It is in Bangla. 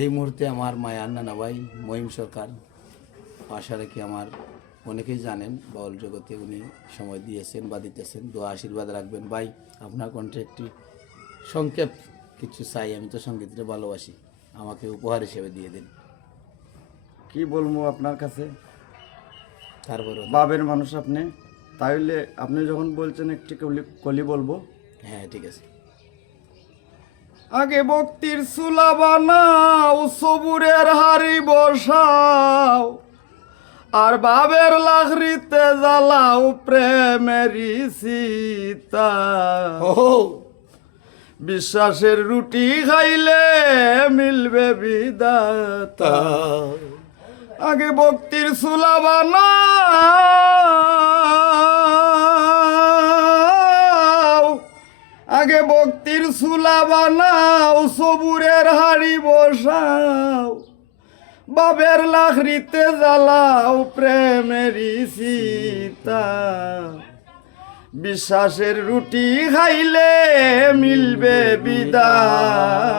এই মুহূর্তে আমার মায়ার নানা ভাই মহিম সরকার। আশা রেখে আমার অনেকেই জানেন বাউল জগতে উনি সময় দিয়েছেন বা দিতেছেন। দোয়া আশীর্বাদ রাখবেন। ভাই আপনার কণ্ঠে একটি সংক্ষেপ কিছু চাই আমি তো সঙ্গীতটা ভালোবাসি। আমাকে উপহার হিসেবে দিয়ে দিন। কি বলব আপনার কাছে? তারপরে বাবের মানুষ আপনি। তাইলে আপনি যখন বলছেন একটি কলি কলি বলব। হ্যাঁ ঠিক আছে। আগে ভক্তির চুলা বানাও সবুরের হাড়ি বসাও আর বাবের লাখরিতে জ্বালাও প্রেমেরই সীতা। বিশ্বাসের রুটি খাইলে মিলবে বিদাতা। আগে ভক্তির চুলা বানাও আগে ভক্তির সুলা বানাও, সবুরের হাড়ি বসাও। বাবের লাখরিতে জ্বালাও প্রেমের সীতা। বিশ্বাসের রুটি খাইলে মিলবে বিদা মার